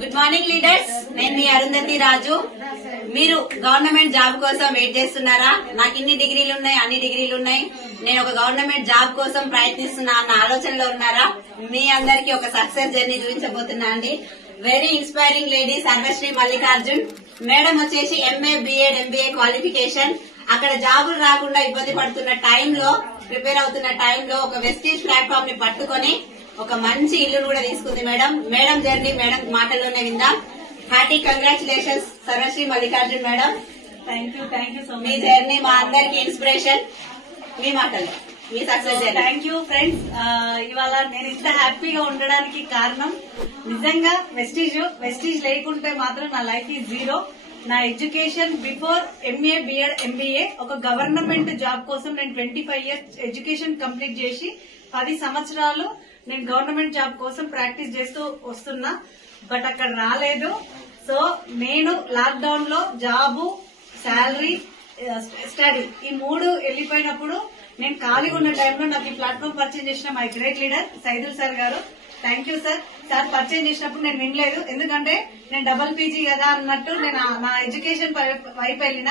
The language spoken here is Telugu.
గుడ్ మార్నింగ్ లీడర్స్, నేను మీ అరుంధతి రాజు. మీరు గవర్నమెంట్ జాబ్ కోసం వెయిట్ చేస్తున్నారా? నాకు ఇన్ని డిగ్రీలు ఉన్నాయి, అన్ని డిగ్రీలు ఉన్నాయి, నేను ఒక గవర్నమెంట్ జాబ్ కోసం ప్రయత్నిస్తున్నా అన్న ఆలోచనలో ఉన్నారా? మీ అందరికీ ఒక సక్సెస్ జర్నీ చూపించబోతున్నా అండి. Very inspiring lady Sarvashri Mallikarjun madam వచ్చేసి ఎంఏ బిఎడ్ ఎంబీఏ క్వాలిఫికేషన్. అక్కడ జాబులు రాకుండా ఇబ్బంది పడుతున్న టైంలో, ప్రిపేర్ అవుతున్న టైంలో ఒక వెస్టీజ్ ప్లాట్ఫామ్ ని పట్టుకొని ఒక మంచి ఇల్లు కూడా తీసుకుంది మేడం. మేడం జర్నీ మేడం మాటల్లోనే విందాం. Hearty congratulations Sarvasri Mallikarjun madam. Thank you so మీ మచ్. జర్నీ మా అందరికి ఇన్స్పిరేషన్. మీ మాటలు, మీ success journey. Thank you friends. ఇవాళ నేను ఇంత హ్యాపీగా ఉండడానికి కారణం నిజంగా వెస్టీజ్ లేకుంటే మాత్రం నా లైఫ్ ఈజ్ జీరో. నా education before MA BEd MBA ఒక గవర్నమెంట్ జాబ్ కోసం నేను 25 years ఎడ్యుకేషన్ కంప్లీట్ చేసి 10 సంవత్సరాలు నేను గవర్నమెంట్ జాబ్ కోసం ప్రాక్టీస్ చేస్తూ వస్తున్నా. బట్ అక్కడ రాలేదు. సో నేను లాక్ డౌన్ లో జాబు, శాలరీ, స్టడీ ఈ 3 వెళ్ళిపోయినప్పుడు నేను ఖాళీగా ఉన్న టైంలో నాకు ఈ ప్లాట్ఫామ్ పరిచయం చేసిన my great leader Saidul sir garu. Thank you sir. Sir పరిచయం చేసినప్పుడు నేను వినలేదు, ఎందుకంటే నేను డబుల్ పీజీ కదా అన్నట్టు నేను నా ఎడ్యుకేషన్ వైపు వెళ్ళిన.